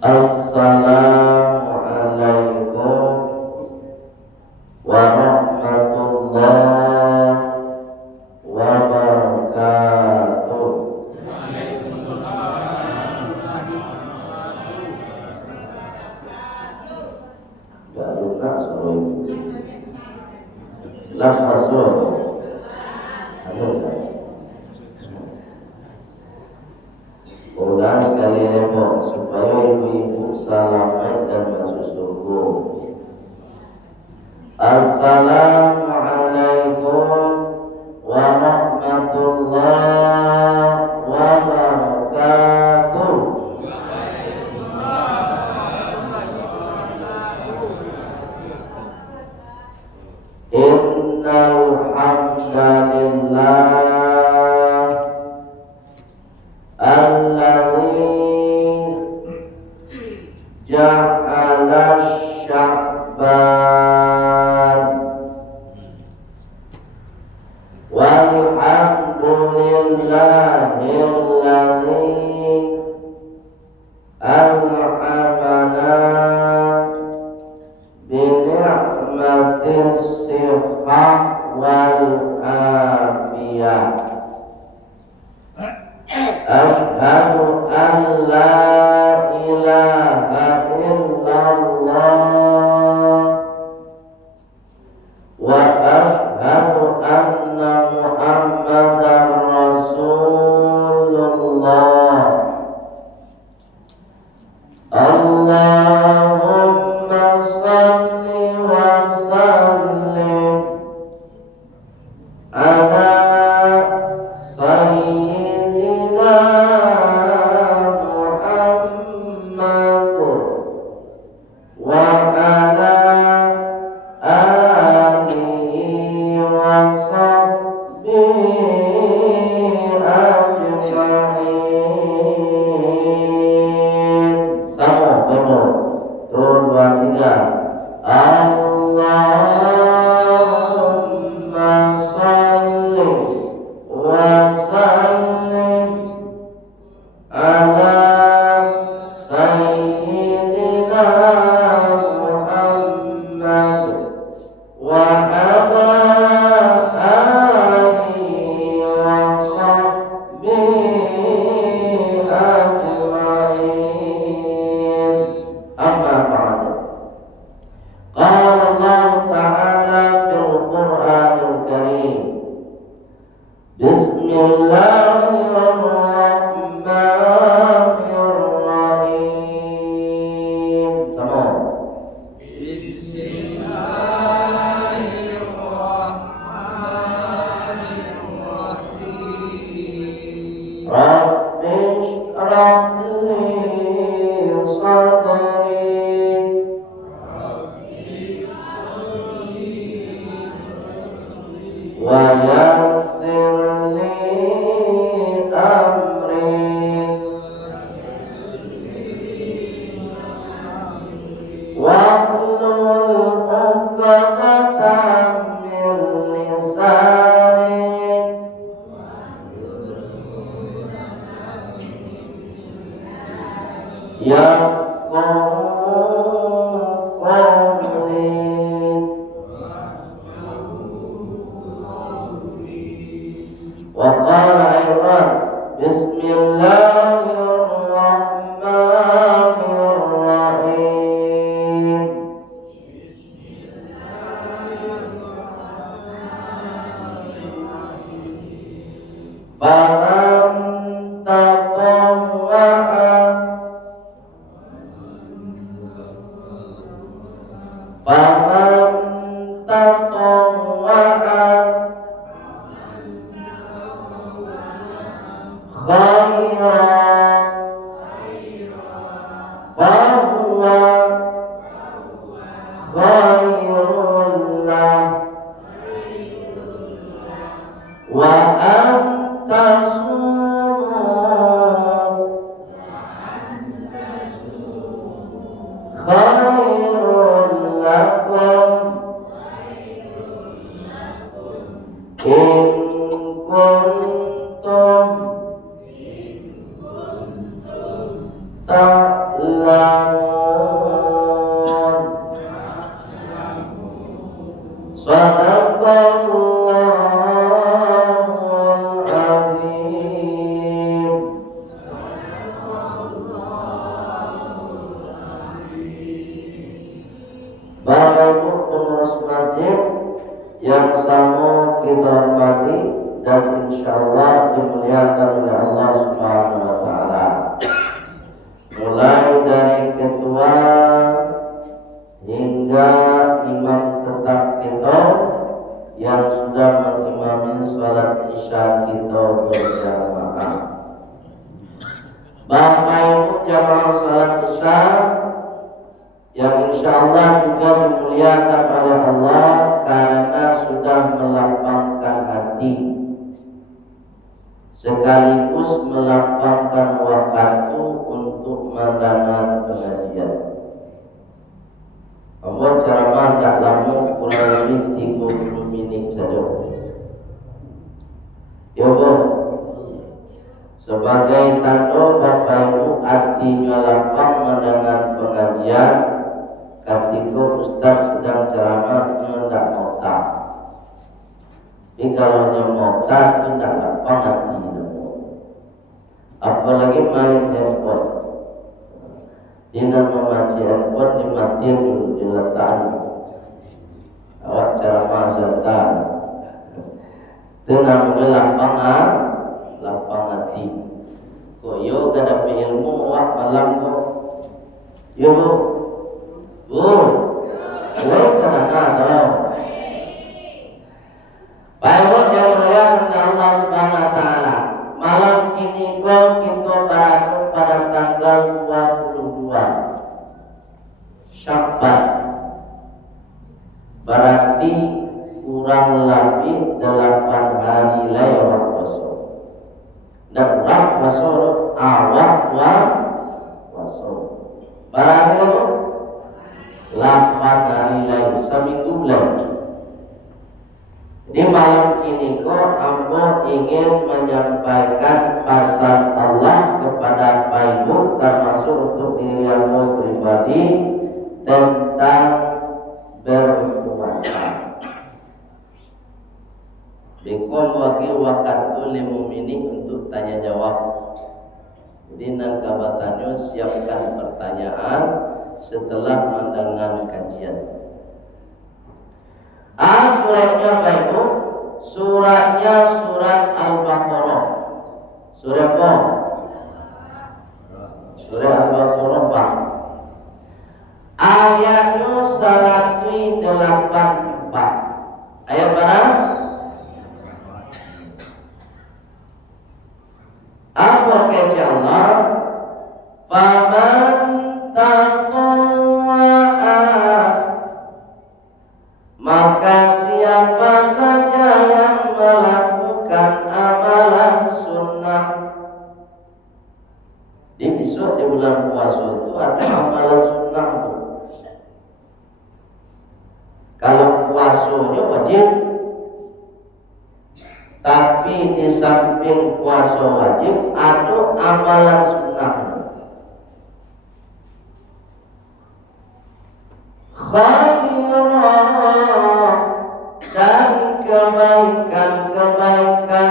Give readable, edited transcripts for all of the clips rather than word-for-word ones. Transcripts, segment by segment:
Assalamualaikum warahmatullahi wabarakatuh. Gak luka suruh ibu. Lafaz suruh. Ada saya. Ulang sekali repot supaya ibu-ibu selamat dan masuk surga. Assalamualaikum warahmatullahi wabarakatuh. Innal hamdalillah ja'ala sya'ban walhamdulillahilladzi an'amana bi ni'matis sihhah wal afiyah. Asyhadu an la ilaha illallah wa asyhadu anna Muhammadar Rasulullah. Allahumma salli wa sallim ala sayyidina Muhammad wa ala alihi wa sahbihi ajma'in. Sama benar. Turun 2 3. Allahumma salli wa sallim ala sayyidina Muhammad wa ala alihi wa sahbihi ajma'in. Amma ba'd. Qala Allah ta'ala fil Qur'anil Karim. Bismillahirrahmanirrahim. Sama. Bismillahirrahmanirrahim. Rabbi shrah li sadri wa yassir li amri wahlul 'uqdatam min lisani yafqahu qawli. Wa qala aydan bismillahirrahmanirrahim. Faman tatawwa'a faman tatawwa'a khairan fahuwa khairun lah. In kuntum ta'lamun. Sadaqallahul azim. Bapak Ibu pengurus masjid yang sama kita hormati dan insyaallah dimuliakan oleh Allah Subhanahu wa taala. Mulai dari ketua hingga imam tetap kita yang sudah mengimami sholat isya kita berjamaah. Bapak Ibu jamaah sholat isya yang insyaallah juga dimuliakan oleh Allah karena sudah melapangkan hati sekaligus melapangkan waktu untuk mendengar pengajian. Membuat ceramah tidak lama, kurang lebih 30 menit saja. Ya Bu, sebagai tanda Bapak Ibu hatinya lapang mendengar pengajian. Ketika Ustaz sedang ceramah tidak mota. Tapi kalau mota itu tidak lapang hati. Apalagi main handphone. Dia memakai handphone dimatiin dulu, diletakkan. Awak ceramah serta. Itu namanya lapang hati. Kok yo kada ilmu awak malam kok. Yo Bu, kadang ada. Baik yang mulia Allah Subhanahu wa taala. Malam ini kita berada pada tanggal 22 Syawal. Berarti kurang lebih 8 hari lewat puasa. Dan kurang puasa awal puasa. Berarti 8 hari lagi, seminggu lagi. Di malam ini kok ambo ingin menyampaikan pesan Allah kepada Bapak Ibu termasuk untuk diri ambo pribadi tentang berpuasa. Bikom bagi waktu 5 menit untuk tanya jawab. Jadi nangkabatannya siapkan pertanyaan setelah mendengar kajian. Suratnya apa itu? Suratnya surat Al-Baqarah. Surat apa? Surat Al-Baqarah Bang. Ayatnya 184. Ayat berapa? Apa kata Allah? Faman maka siapa saja yang melakukan amalan sunnah. Di besok di bulan puasa itu ada amalan sunnah. Kalau puasanya wajib, tapi di samping puasa wajib ada amalan sunnah. Khairah dan kebaikan-kebaikan,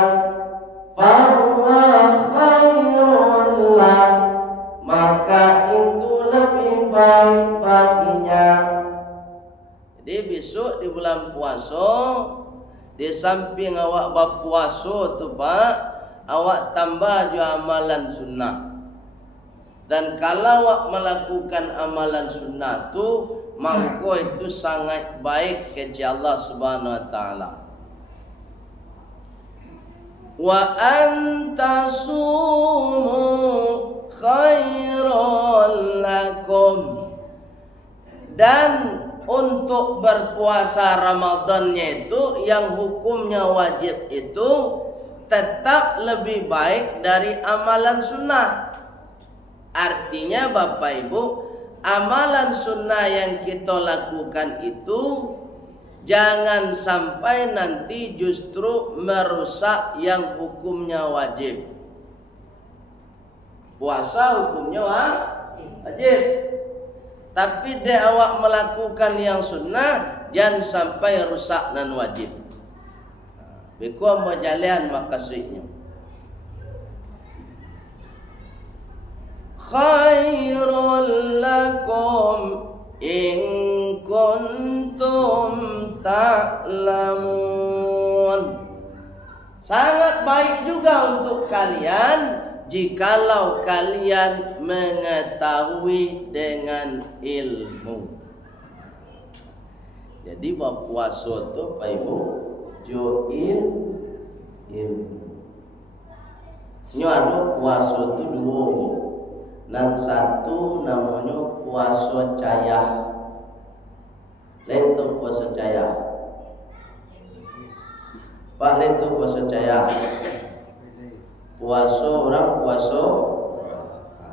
fahuwa khairullah, maka itu lebih baik baginya. Jadi besok di bulan puasa, di samping awak berpuasa tu Pak, awak tambah juga amalan sunnah. Dan kalau awak melakukan amalan sunnah tu, maka itu sangat baik kepada Allah Subhanahu wa taala. Wa antasumu khairul lakum, dan untuk berpuasa Ramadannya itu yang hukumnya wajib itu tetap lebih baik dari amalan sunnah. Artinya Bapak Ibu, amalan sunnah yang kita lakukan itu jangan sampai nanti justru merusak yang hukumnya wajib. Puasa hukumnya wajib, tapi dia awak melakukan yang sunnah, jangan sampai rusak dan wajib. Bikuam berjalan maka suitnya. Khairul lakum in kuntum ta'lamun. Sangat baik juga untuk kalian jikalau kalian mengetahui dengan ilmu. Jadi berpuasa tu Pak Ibu join ilmu. Nyo ada puasa tu dua. Dan satu namanya puasa cayah. Lain tu puasa cayah. Pak lain tu puasa cayah. Puasa orang puasa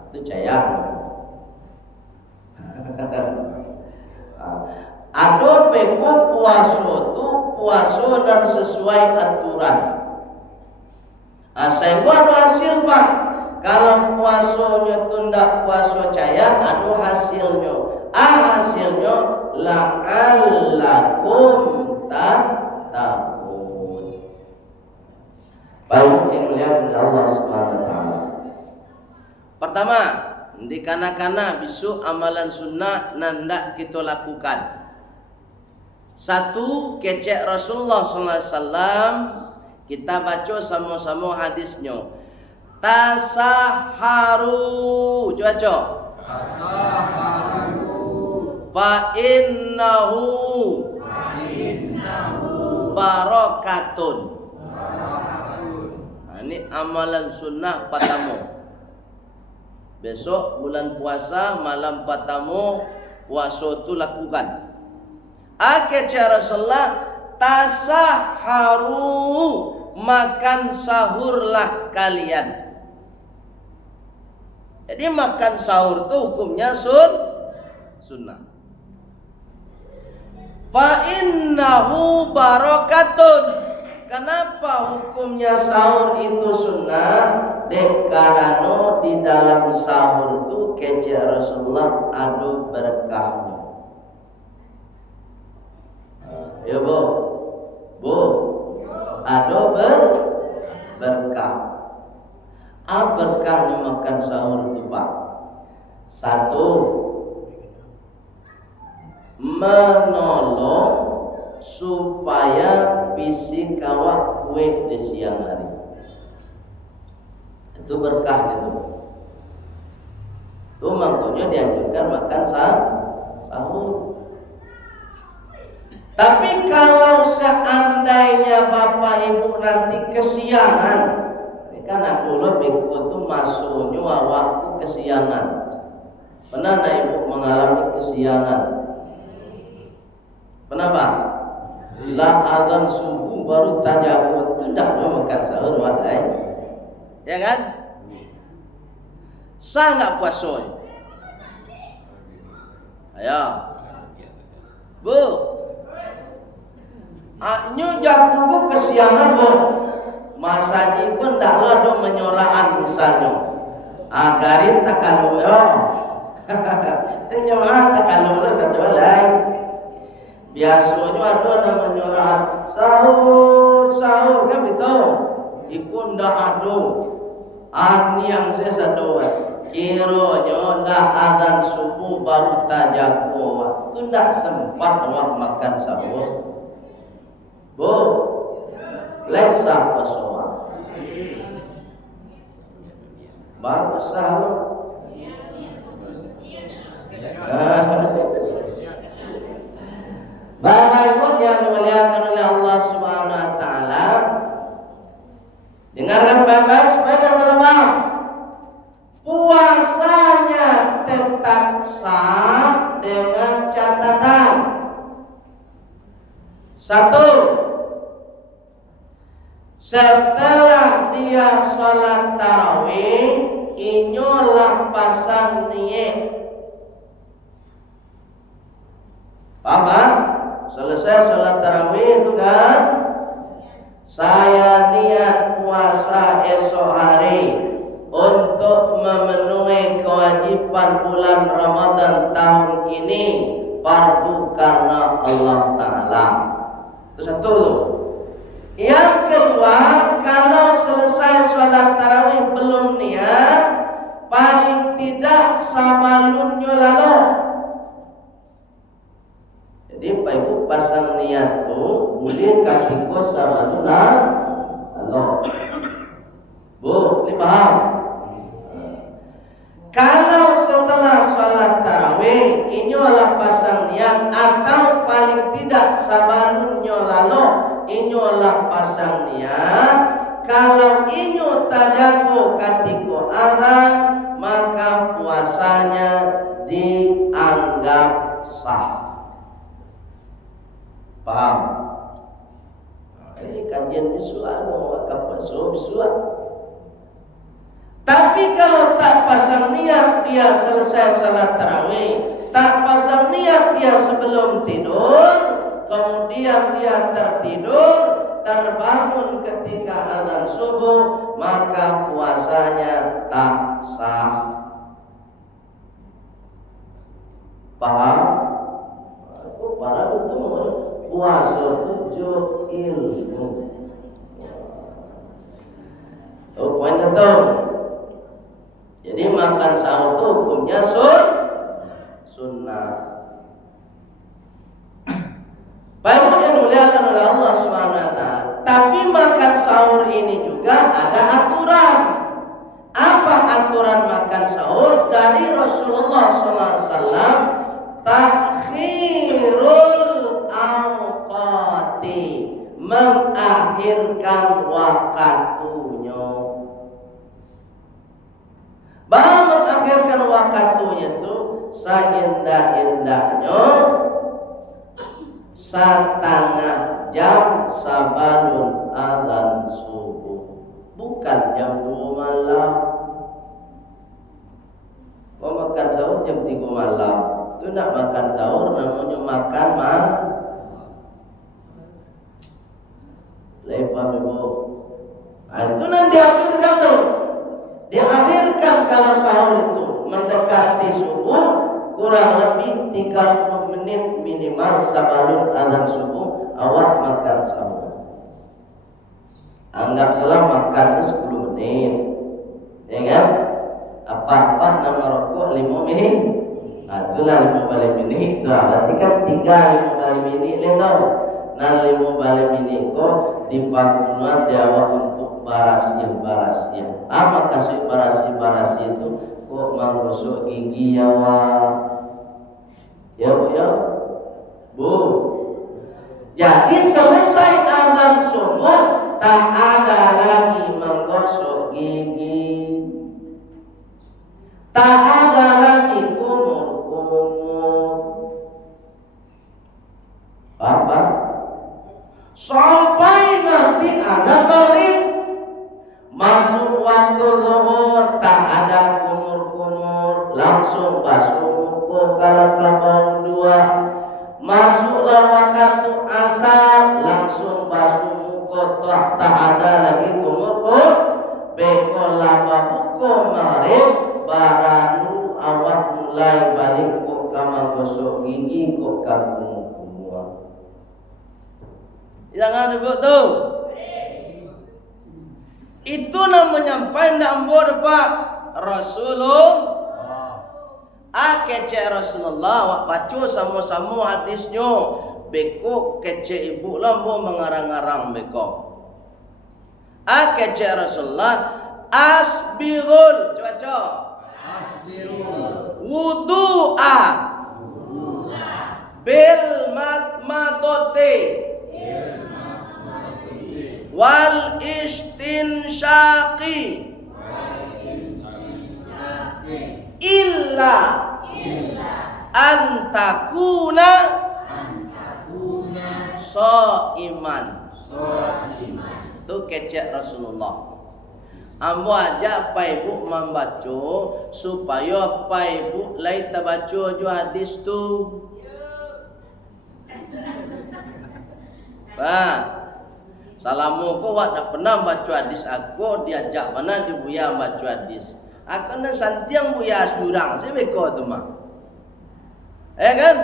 itu cayah. Ada peko puasa tu puasa dan sesuai aturan. Saya ada hasil Pak. Kalau puasanya tu ndak puasa cayah, ada hasilnya. Hasilnya la'allakum tattaqun. Baik yang mulia Allah Subhanahu wa taala. Pertama, di kana-kana bisu amalan sunnah nanda kita lakukan. Satu, kecek Rasulullah SAW, kita baca sama-sama hadisnya. Tasaharu, coba. Fa innahu barakatun. Ini amalan sunnah pertama. Besok bulan puasa malam pertama puasa tu lakukan. Cara Rasulullah tasaharu, makan sahurlah kalian. Jadi makan sahur tu hukumnya sunnah. Fa innahu barakatun. Kenapa hukumnya sahur itu sunnah? Karena di dalam sahur tu kecil Rasulullah ada berkahnya. Ya Bu, ada berkah. Apa berkahnya makan sahur itu Pak? Satu, menolong supaya fisik awak kuat di siang hari. Itu berkahnya tuh. Tuh makanya dianjurkan makan sahur. Tapi kalau seandainya Bapak Ibu nanti kesiangan, ini kan aku lebih tuh masuknya waktu kesiangan. Pernah Ibu mengalami kesiangan? Pernah Pak? La adzan subuh baru tajawud tu dah makan sahur wadai. Ya kan? Sah enggak puasa? Ayo. Bu. Nyu jago kesiangan Bu. Masaji pun ndaklah do menyoraan misalnya. Agarin takalu yo. Nyawa takalu lah satu lain. Biasanya ada yang menyoraan sahur kan betul. Ikut ndak ada. Ani yang saya sadar. Kiranya ndak adzan subuh baru tajago. Tu ndak sempat awak makan sahur. Bu, lesa puasa. Bagus sahur. Bapak Ibu yang dimuliakan oleh Allah Subhanahu wa taala, dengarkan baik-baik supaya tidak salah. Puasanya tetap sah dengan catatan. Satu, setelah dia sholat tarawih, inyolah pasang niat. Paham? selesai sholat tarawih itu kan, saya niat puasa esok hari untuk memenuhi kewajiban bulan Ramadan tahun ini, fardu karena Allah Ta'ala. Itu satu loh. Yang kedua, kalau selesai sholat tarawih belum niat, paling tidak sabalunnya lalu. Jadi Pak Ibu pasang niat tuh boleh kaki ko sabalun lalu. Bu, ini paham? Kalau setelah sholat tarawih inyolah pasang niat, atau paling tidak sabalunnya lalu inyolah pasang niat. Kalau inyo tajago katiko azan, maka puasanya dianggap sah. Paham? Ini kajian bisulah, maka puasa bisulah. Tapi kalau tak pasang niat dia selesai salat tarawih, tak pasang niat dia sebelum tidur, kemudian dia tertidur, terbangun ketika azan subuh, maka puasanya tak sah. Paham? Para itu puasa tujuh ilmu. Oh, poin satu. Jadi makan sahur itu hukumnya sunnah. Baik yang dimuliakan oleh Allah Subhanahu wa taala. Tapi makan sahur ini juga ada aturan. Apa aturan makan sahur? Dari Rasulullah SAW, takhirul awqati, mengakhirkan waktunya. Bahwa mengakhirkan waktunya itu seindah-indahnya setengah jam sabalun azan subuh, bukan jam 2 malam. Kau makan sahur jam 3 malam, itu nak makan sahur namanya makan lepas ibu. Nah, itu nanti diakhirkan tuh. Diakhirkan kalau sahur itu mendekati subuh kurang lebih 30 menit minimal sabalun azan subuh awak makan sahur. Anggap salah makan 10 menit, ya kan? Apa-apa nama rokok 5 menit. Nah, itulah 5 balik menit. Nah, berarti kan 3 5 balik menit le tau. Nah, 5 balik menit kok dipakuan di awak untuk barasih. Apa kasih barasih itu kok menggosok gigi ya ya bu. Jadi selesai azan subuh tak ada lagi menggosok gigi, tak ada lagi kumur-kumur. Apa? Sampai nanti azan maghrib, masuk waktu zuhur, tak ada kumur-kumur, langsung basuh muka kalau kabau 2. Masuklah waktu asar, langsung basuh muka, tak ada lagi kumur-kumur. Bekolah buka maghrib, baru awak mulai balik kok kamar gosok gigi kok kamu kumur. Jangan ribut tuh. Itu namanya pandambor Pak Rasulullah. Kece Rasulullah wak baca sama-sama hadisnya. Beko kece ibu lambo mengarang-arang beko. Kece Rasulullah asbirul, coba. Asbirul wudu'a bil madmadati wal istinsyaqi illa antakuna iman. Itu kecek Rasulullah. Ambo aja apa ibu membaca supaya apa ibu lain terbaca jo hadis tu. Nah, salamu ko wak dak pernah baca hadis aku diajak mana di buya baca hadis. Aku na santiang buya surang saya beko tu mah. Kan?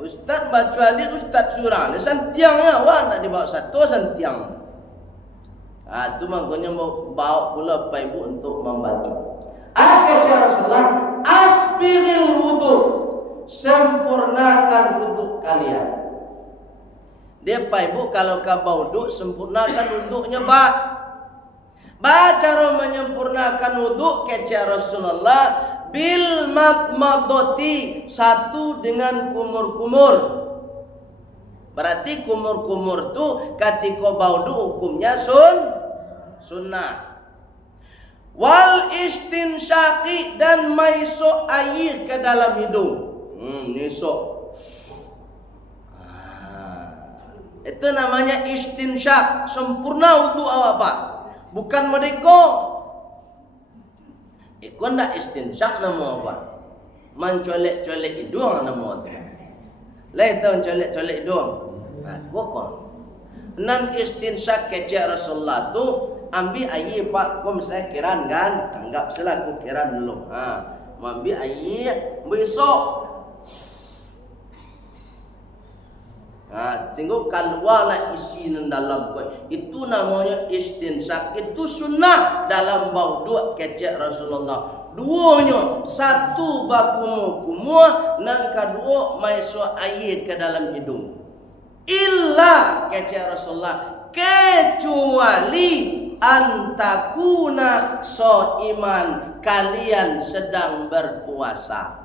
Ustaz baca hadis ustaz surang. Ni santiangnya wak nak dibawa satu santiang. Tu makanya mau bawa pula Bapak Ibu untuk membantu. Kata Rasulullah, asbiril wudu, sempurnakan wudu kalian. Dia Bapak Ibu kalau kau wudu sempurnakan wuduknya Pak. Cara menyempurnakan wudu kata Rasulullah bil madmadoti, satu dengan kumur-kumur. Berarti kumur-kumur tu ketika baudu hukumnya sunnah. Wal istinsyaqi, dan maisuk air ke dalam hidung. Nisuk. Itu namanya istinsyaq, sempurna wudu awak Pak. Bukan medeko. Ikon ndak istinsyaq nama apa? Mencolek-colek hidung nama tu. Lai tahu colek-colek hidung. Kok nan istinsyaq kecek Rasulullah tu ambil air Pak, kau misalnya kiran kan, anggap selaku kiran dulu. Ambil air besok. Tengok keluarlah isi dalam kau. Itu namanya istinsyaq. Itu sunnah dalam baudu kecek Rasulullah. Duanya, satu bakumur-kumur, dan kedua masuk air ke dalam hidung. Illa kata Rasulullah, kecuali antakuna iman, kalian sedang berpuasa.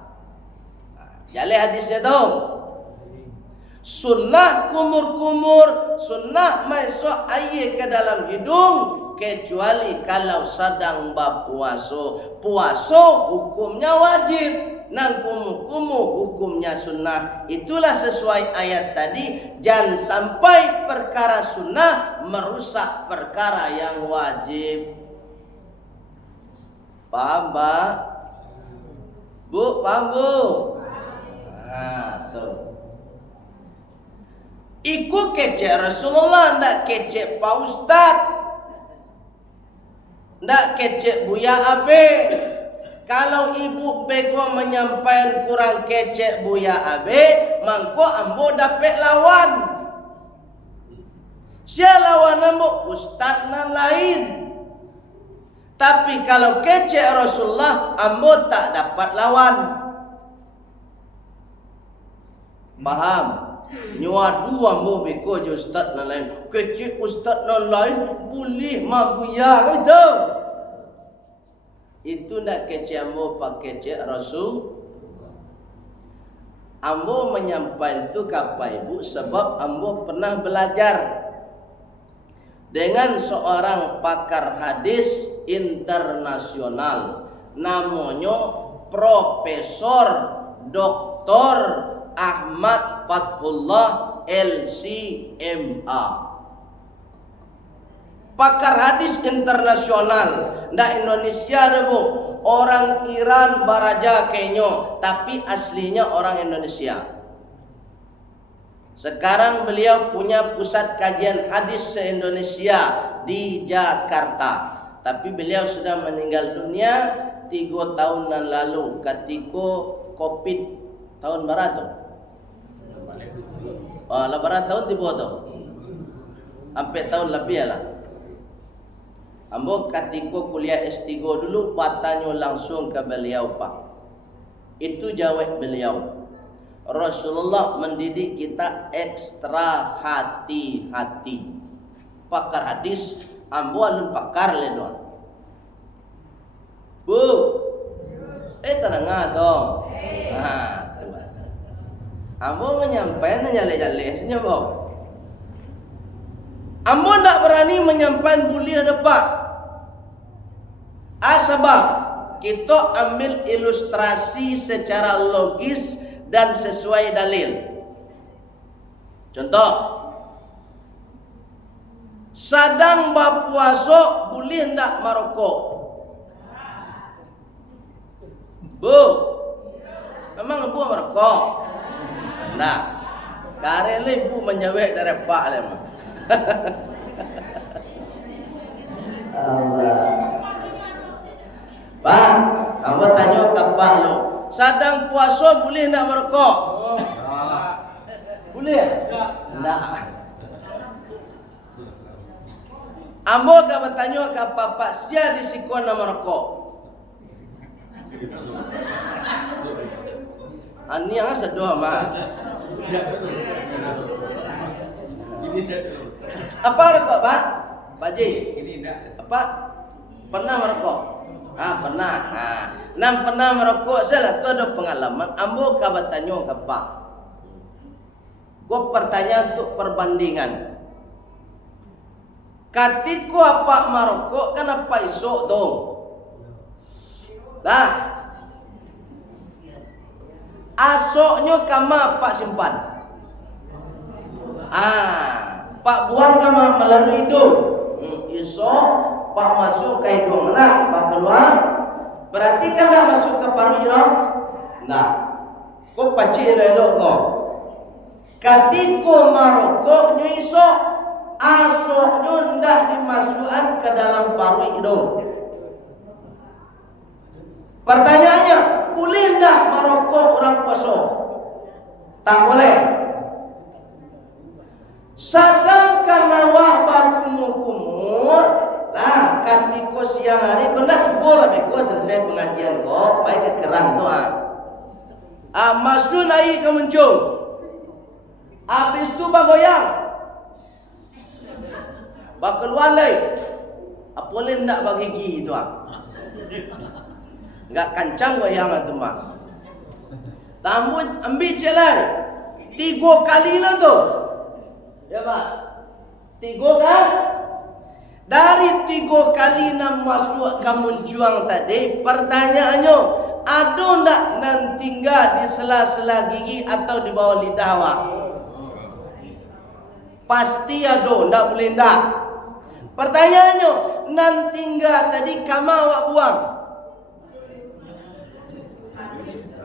Jadi hadisnya tahu. Sunnah kumur-kumur, sunnah masuk air ke dalam hidung, kecuali kalau sedang berpuasa. Puasa hukumnya wajib. Nang kumu-kumu hukumnya sunnah. Itulah sesuai ayat tadi. Jangan sampai perkara sunnah merusak perkara yang wajib. Paham Pak? Bu, paham Bu? Tuh. Ikut kecek Rasulullah, ndak kecek Pak Ustaz, ndak kecek Buya Abe. Kalau ibu beko menyampaikan kurang kecek Buya Abe, mangko ambo dapat lawan. Sia lawan ambo ustaz nan lain. Tapi kalau kecek Rasulullah, ambo tak dapat lawan. Paham? Nyawa dua ambo beko je ustaz nan lain. Kecek ustaz nan lain boleh mak Buya gitu. Itu nak kecek ambo pakai kecek Rasul. Ambo menyampaikan itu kepada ibu sebab ambo pernah belajar dengan seorang pakar hadis internasional, namanya Profesor Dr. Ahmad Fathullah LCMA. Pakar hadis internasional. Ndak Indonesia ada Bu. Orang Iran Baraja Kenyo, tapi aslinya orang Indonesia. Sekarang beliau punya pusat kajian hadis se-Indonesia di Jakarta. Tapi beliau sudah meninggal dunia 3 tahunan lalu ketika Covid tahun berapa? 8 tahun tiba tu. Sampai tahun lebih lah. Ambo ketika kuliah S3 dulu patanya langsung ke beliau Pak. Itu jawab beliau. Rasulullah mendidik kita ekstra hati-hati. Pakar hadis, ambo alun pakar le doang. Bu. Tenang dong. Ambo menyampaikan nyale-nyale esnya, Bu. Ambo tak berani menyampaikan boleh ada Pak. Sebab kita ambil ilustrasi secara logis dan sesuai dalil. Contoh, sedang berpuasa boleh ndak merokok? Bu, memang Bu merokok? Ndak. Karena ibu menjawab dari pak lema. Allah. Pak, kamu tanya ke pak lo. Sedang puasa boleh nak merokok? Boleh? Tidak. Ambo ka bertanya ke pak sia di sikon nak merokok. Ani yang sedih mah. Apa rokok pak? Pak Ji? Apa? Pernah merokok? Pernah. Nam pernah merokok saya tu ada pengalaman. Ambo ka bertanya ke pak. Gua pertanyaan untuk perbandingan. Ketika apa merokok kan apa esok tu? Dah. Asoknya kama pak simpan. Pak buang kama melalui hidung. Esok pak masuk ke hidung mana? Pak keluar. Berarti kan dah masuk ke paru hidung? Nah. Kau paci elok-elok kau. Ketika merokoknya esok, asoknya hendak dimasukkan ke dalam paru hidung. Pertanyaannya, boleh tak merokok orang puasa? Tak boleh. Sedangkan awak berkumur-kumur, lah ketika siang hari kau nak cuba lah beko selesai pengajian kau, baik ke keran tu masuk naik ke muncul. Habis tu bagoyang. Bak keluar lagi. Apa boleh nak bagi gigi tu enggak kancang goyang tu mah. Namun ambil jalan 3 kali lah tu. Ya Pak. 3 kan? Dari 3 kali nak masuk ke muncuang tadi, pertanyaannya, ada tak nan tinggal di sela-sela gigi atau di bawah lidah awak? Pasti ada, tak boleh tak. Pertanyaannya, nan tinggal tadi kama awak buang?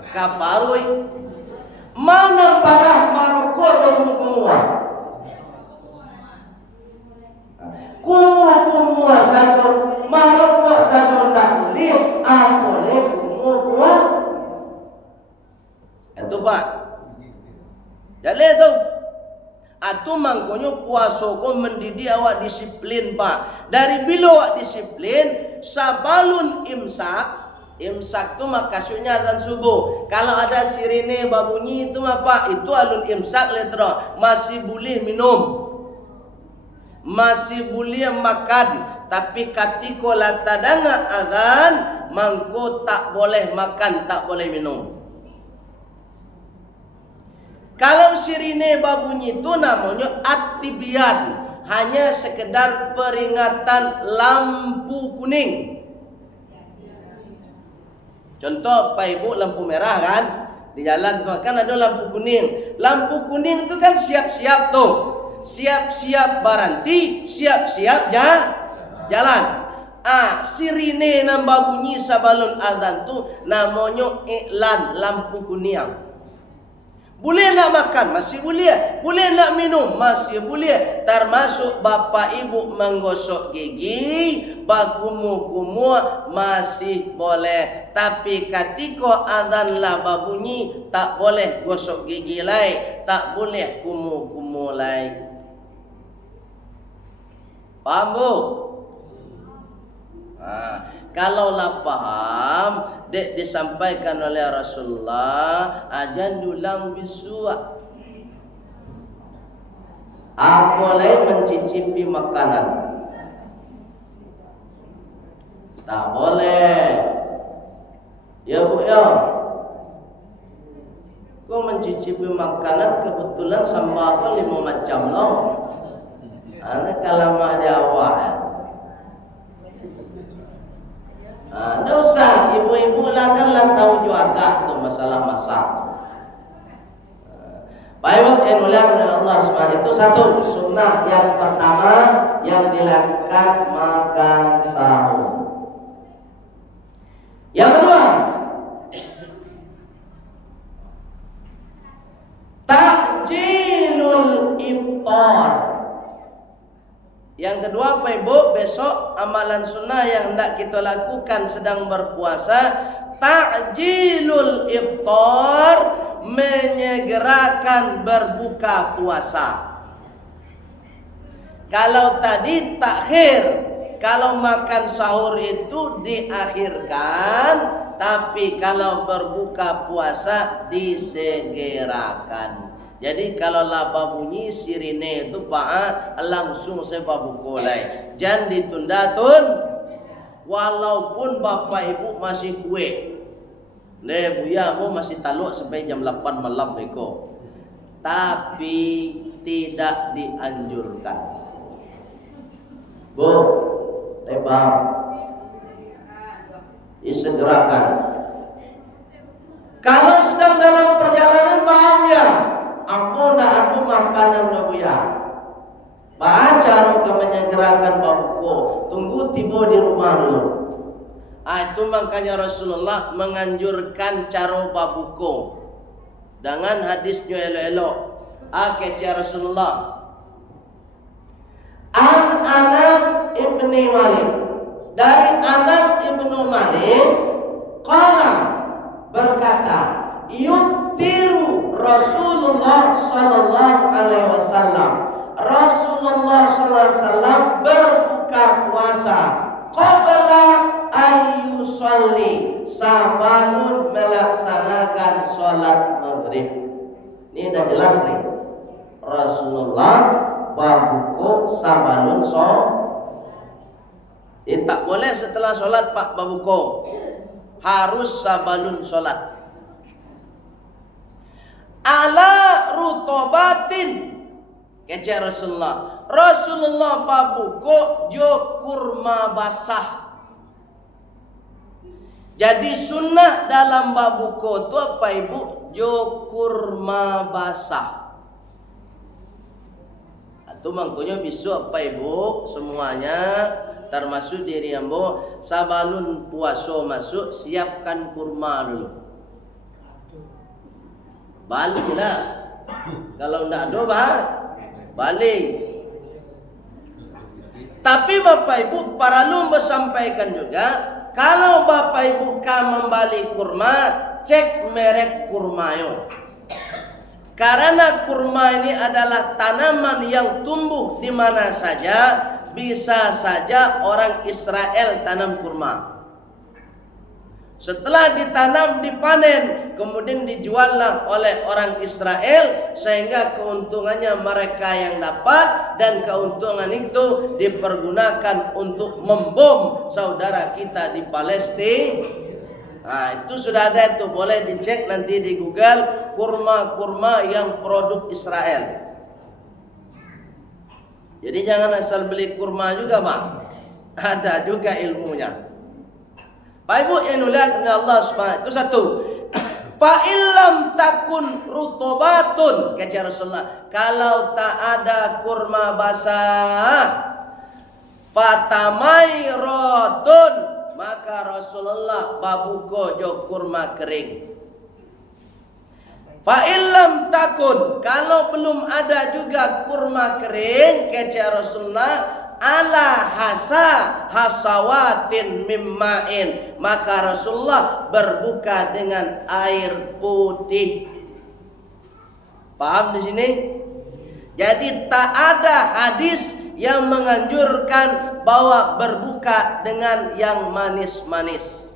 Kaparui. Mana parah marokok atau kumur-kumur? Kumur-kumur saja, marokok saja tak boleh. Boleh kumur-kumur? Itu Pak. Jadi tu. Atu mangkonyo puasa ko mendidik awak disiplin Pak. Dari bila awak disiplin, sabalun imsak. Imsak tu maksudnya azan subuh. Kalau ada sirine babunyi itu apa? Itu alun imsak letera. Masih boleh minum. Masih boleh makan. Tapi ketika lata dengar azan, mangko tak boleh makan, tak boleh minum. Kalau sirine babunyi itu namanya at-tibyan, hanya sekedar peringatan lampu kuning. Contoh Pak Ibu lampu merah kan, di jalan tu kan ada lampu kuning. Lampu kuning itu kan siap-siap tuh, siap-siap berhenti, siap-siap jalan. Sirine nambah bunyi sabalun azan tu namanya iklan lampu kuning. Boleh nak makan, masih boleh. Boleh nak minum, masih boleh. Termasuk bapa ibu menggosok gigi, berkumur-kumur, masih boleh. Tapi ketika azan lah berbunyi, tak boleh gosok gigi lagi, tak boleh kumur-kumur lagi. Faham bu? Kalaulah paham, dek disampaikan oleh Rasulullah, ajan dulang bisua. Boleh mencicipi makanan? Tak boleh. Ya bu ya. Kau mencicipi makanan kebetulan sambal tu 5 macam loh. Anak kalamah di awal. Tidak usah, ibu-ibu lah kan lah tahu juga tu masalah masak. Baik, yang muliakan oleh Allah SWT, itu satu sunnah yang pertama yang dilakukan makan sahur. Yang kedua, takjil Yang kedua Pak Ibu, besok amalan sunnah yang hendak kita lakukan sedang berpuasa, ta'jilul iftar, menyegerakan berbuka puasa. Kalau tadi takhir, kalau makan sahur itu diakhirkan, tapi kalau berbuka puasa disegerakan. Jadi kalau laba bunyi sirine itu Pak, langsung saya buka lagi. Jangan ditunda tun. Walaupun Bapak Ibu masih kue. Le buya mau masih taluk sampai jam 8 malam beko. Tapi tidak dianjurkan. Bu, lebar. Disegerakan. Kalau sedang dalam perjalanan paham ya. Aku ndak ada makanan dah buya. Baca roka menyegerakan babuko. Tunggu tiba di rumah dulu. Itu makanya Rasulullah menganjurkan cara babuko dengan hadisnya elok-elok. Kata Rasulullah. An Anas ibni Malik, dari Anas ibnu Malik, qala berkata, yuktiru Rasulullah sallallahu alaihi wasallam. Rasulullah sallallahu alaihi wasallam berbuka puasa qabla ayyusalli, sabalun melaksanakan sholat maghrib. Ini udah jelas nih. Rasulullah babuko sabalun tak boleh setelah sholat Pak babuko, harus sabalun sholat. Ala rutobatin, kece Rasulullah babuko jo kurma basah. Jadi sunnah dalam babuko itu apa Ibu? Jo kurma basah. Itu mangkunya bisu apa Ibu? Semuanya termasuk diri ambo, sabalun puasa masuk, siapkan kurma dulu. Balik lah. Kalau ndak ada balik. Tapi Bapak Ibu para lumba sampaikan juga, kalau Bapak Ibu membalik kurma, cek merek kurmayo. Karena kurma ini adalah tanaman yang tumbuh di mana saja. Bisa saja orang Israel tanam kurma. Setelah ditanam, dipanen, kemudian dijuallah oleh orang Israel, sehingga keuntungannya mereka yang dapat, dan keuntungan itu dipergunakan untuk membom saudara kita di Palestina. Nah, itu sudah ada, itu boleh dicek nanti di Google, kurma-kurma yang produk Israel. Jadi jangan asal beli kurma juga Pak, ada juga ilmunya. Pak Ibu yang mulia Allah Subhanahu, itu satu. Fa illam takun rutobatun, kata Rasulullah, kalau tak ada kurma basah, fatamairotun, maka Rasulullah babuko jo kurma kering. Fa illam takun, kalau belum ada juga kurma kering, kata Rasulullah, ala hasawatin mimma'in, maka Rasulullah berbuka dengan air putih. Paham di sini? Jadi tak ada hadis yang menganjurkan bahwa berbuka dengan yang manis-manis.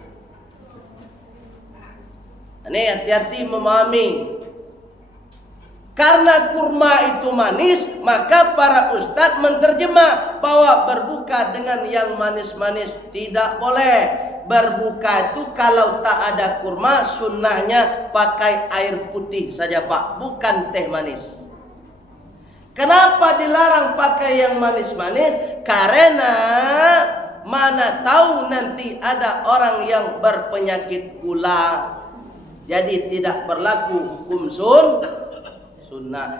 Ini hati-hati memahami. Karena kurma itu manis, maka para ustadz menterjemah bahwa berbuka dengan yang manis-manis tidak boleh. Berbuka itu kalau tak ada kurma, sunnahnya pakai air putih saja Pak, bukan teh manis. Kenapa dilarang pakai yang manis-manis? Karena mana tahu nanti ada orang yang berpenyakit gula, jadi tidak berlaku hukum sunnah.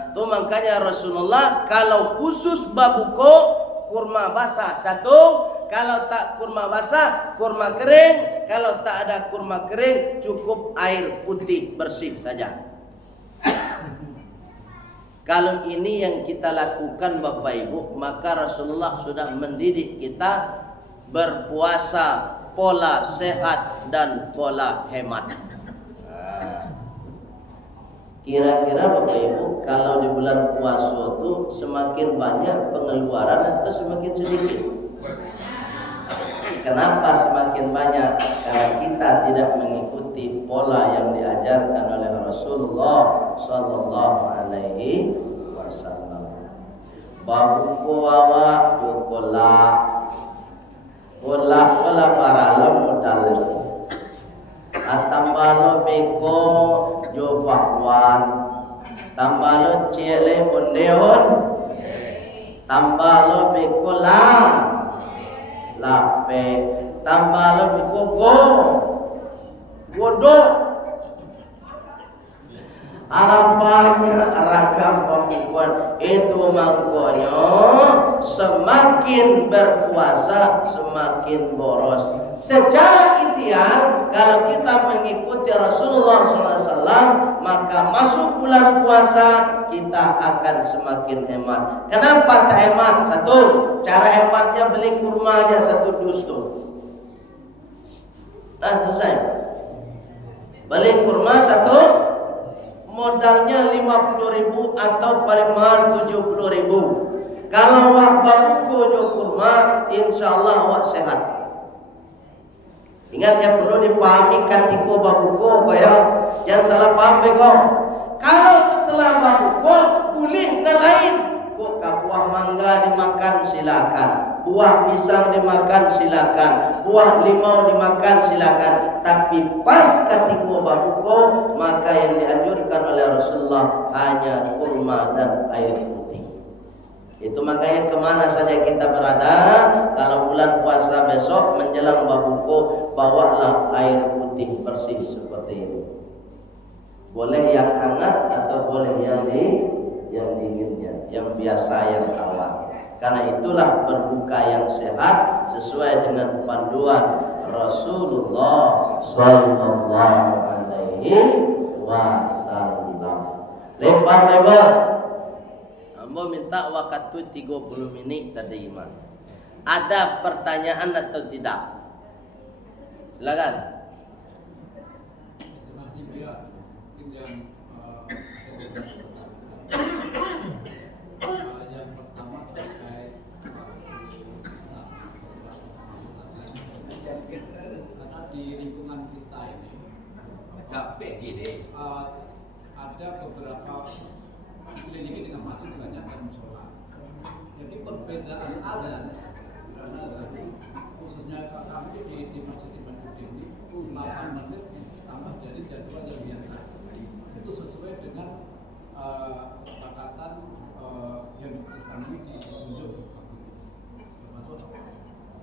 Itu makanya Rasulullah kalau khusus babuko kurma basah satu, kalau tak kurma basah kurma kering, kalau tak ada kurma kering cukup air putih bersih saja. Kalau ini yang kita lakukan Bapak Ibu, maka Rasulullah sudah mendidik kita berpuasa pola sehat dan pola hemat. Kira-kira Bapak Ibu, kalau di bulan puasa itu semakin banyak pengeluaran atau semakin sedikit? Kenapa semakin banyak? Karena kita tidak mengikuti pola yang diajarkan oleh Rasulullah Sallallahu Alaihi Wasallam. Babuku awak jukola, kola para modal. Atambalo beko jo bakwan, tambalo ciele bondeon, tambalo beko lape, tambalo beko godok. Harapannya ragam pembukuan itu makanya semakin berpuasa semakin boros. Secara ideal kalau kita mengikuti Rasulullah SAW, maka masuk bulan puasa kita akan semakin hemat. Kenapa tak hemat? Satu, cara hematnya beli kurma aja 1 dus tuh. Nah, selesai. Beli kurma 1, modalnya 50.000 atau paling mahal 70.000. Kalau wak babuku jo kurma, insyaallah wak sehat. Ingat yang perlu dipahami katiko babuku kaya jangan salah paham bego. Kalau setelah babuku boleh lain. Kok buah mangga dimakan silakan, buah pisang dimakan silakan, buah limau dimakan silakan. Tapi pas ketika babuko, maka yang dianjurkan oleh Rasulullah hanya kurma dan air putih. Itu makanya kemana saja kita berada, kalau bulan puasa besok menjelang babuko, bawalah air putih bersih seperti ini. Boleh yang hangat atau boleh yang dinginnya, yang biasa, yang awal. Karena itulah berbuka yang sehat sesuai dengan panduan Rasulullah Sallallahu Alaihi Wasallam. Lepas Bible, Ambo minta waktu 30 menit tadi Imam. Ada pertanyaan atau tidak? Silakan. Terima kasih Bu ya. Yang pertama terkait karena di lingkungan kita ini capek gini. Ada beberapa klinik dengan masjid banyak dan musola. Jadi perbedaan adzan karena khususnya kami di masjid Imam Udin ini 8 menit tambah dari jadwal yang biasa. Itu sesuai dengan kesepakatan yang diputuskan ini di Zoom. Termasuk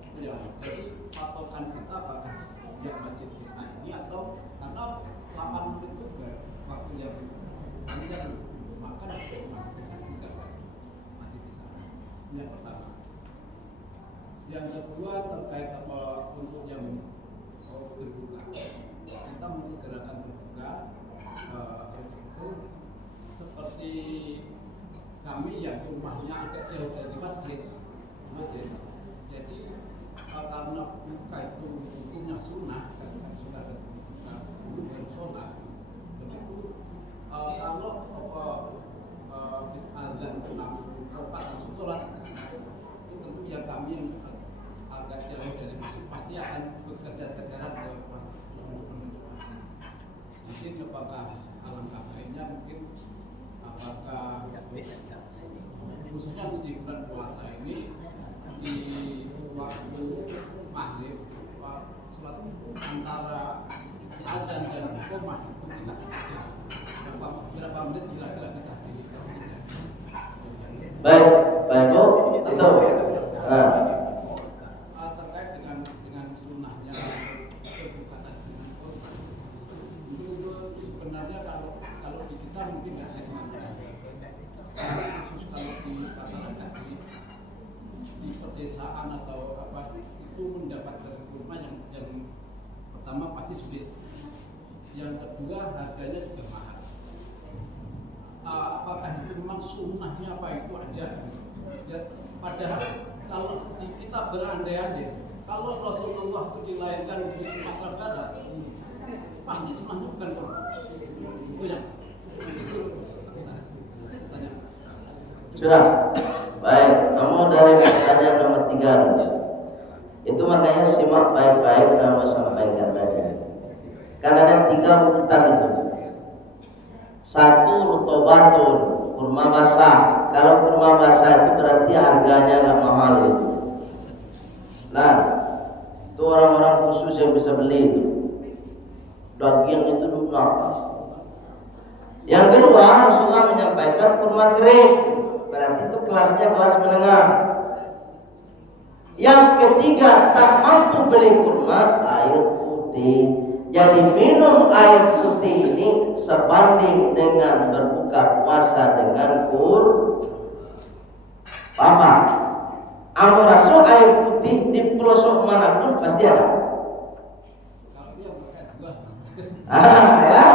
itu ya. Jadi patokan kita apakah yang masjid kita ini atau karena 8 menit itu juga waktu yang panjang, maka masih kita juga masih di sana. Yang pertama. Yang kedua terkait untuk yang berbuka, kita mensegerakan berbuka. Itu seperti kami yang rumahnya agak jauh dari masjid. Jadi karena buka itu hukumnya sunnah, kan sunnah dan sholat. Begitu kalau habis azan langsung sholat, itu tentu yang kami yang agak jauh dari masjid pasti akan berkejar-kejaran ke masjid menuju masjid. Mungkin apakah alangkah baiknya apakah khususnya di bulan puasa ini di waktu maghrib sholat antara adzan dan iqamah itu tidak sedikit. Berapa menit kira-kira bisa dikasihnya? Baik, Pak Ibu, itu. Terkait dengan sunnahnya berbuka dengan korban. Itu sebenarnya kalau di kita mungkin nggak jadi masalah. Khusus kalau di pasaran tadi di pedesaan atau apa itu mendapat dari kurma yang pertama pasti sulit. Yang kedua harganya juga mahal. apakah itu memang sunnahnya apa itu aja. Ya, padahal kalau kita berandai-andai, kalau Rasulullah itu dilahirkan di Sumatera Barat, pasti semuanya bukan korban. Itu yang tanya. Sudah. Baik, kamu dari pertanyaan nomor 3 dulu. Itu makanya simak baik-baik yang mau sampaikan tadi. Karena ada 3 urutan itu. 1 rutobatun, kurma basah. Kalau kurma basah itu berarti harganya agak mahal itu. Nah, itu orang-orang khusus yang bisa beli itu. Daging itu lunak. Yang kedua, Rasulullah menyampaikan kurma kering. Berarti itu kelasnya kelas menengah. Yang ketiga, tak mampu beli kurma, air putih. Jadi minum air putih ini sebanding dengan berbuka puasa dengan kurma. Amu rasul air putih di pelosok manapun pasti ada. Ya.